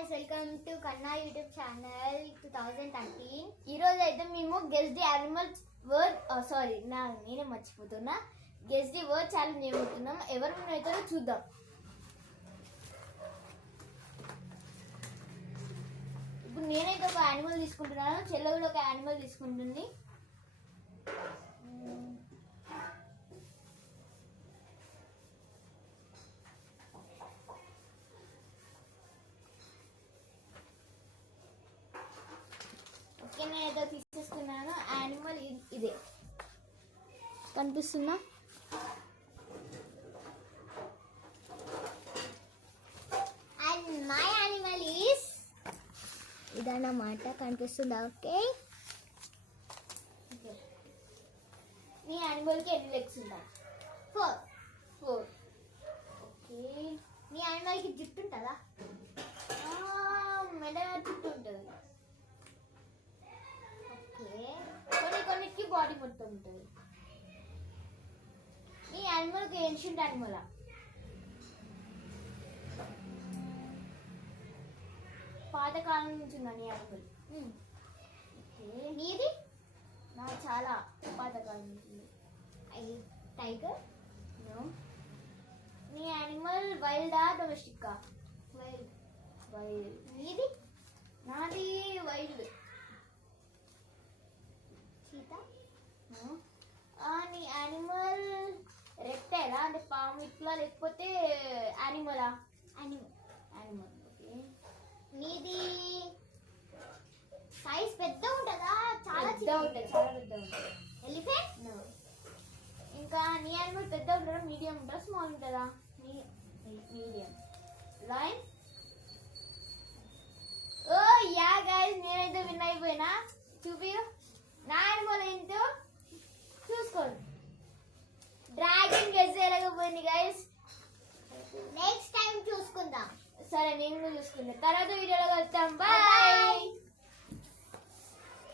guys, welcome to Kanna YouTube channel 2013. ఈ రోజు అయితే మేము గెస్ ది యానిమల్స్ వర్డ్ నేనే మర్చిపోతున్నా. గెస్ ది వర్డ్ ఛాలెంజ్ చేయబోతున్నాం. ఎవరు విన్ అవుతారో చూద్దాం. ఇప్పుడు నేనైతే ఒక యానిమల్ తీసుకుంటున్నాను, చెల్ల కూడా ఒక యానిమల్ తీసుకుంటుంది. నేనేదో తీసేసుకున్నాను. యానిమల్ ఇదే కనిపిస్తుందా? అండ్ మై యానిమల్ ఈస్ ఇదన్నమాట. కనిపిస్తుందా? ఓకే, నీ యానిమల్కి ఎన్ని లెగ్స్ ఉన్నాయి? 4. ఓకే, నీ యానిమల్కి జుట్టు ఉంటుందా? మెడ జుట్టు ఉంటుంది. కొన్నికి బాడీ మొత్తం ఉంటుంది. ఈ యానిమల్కి ఏన్షియంట్ యానిమలా? పాతకాలం నుంచి ఉందని యానిమల్. నీది? నా చాలా పాతకాలం నుంచి. టైగర్? నో. నీ యానిమల్ వైల్డా డొమెస్టిక్కా? వైల్డ్. నీది? నాది వైల్డ్. నీ యానిమల్ రెప్టైలా, అంటే పాము ఇట్లా, లేకపోతే యానిమలా? యానిమల్. ఓకే, నీది సైజ్ పెద్ద ఉంటుందా? చాలా పెద్ద ఉంటుంది. ఎలిఫెంట్? ఇంకా నీ యానిమల్ పెద్ద ఉంటుందా, మీడియం ఉంటుందా, స్మాల్ ఉంటుందా? మీడియం. లయన్? ఓ యా గైస్, నేనైతే విన్ అయిపోయినా. చూపిరు నా యానిమల్ ఏంటో చూసుకోండి. డ్రాగన్ గెస్ చేయలేకపోయింది గైస్. నెక్స్ట్ టైం చూసుకుందాం. సరే, నేను చూసుకుందాం. తర్వాత వీడియోలో కలుద్దాం. బాయ్.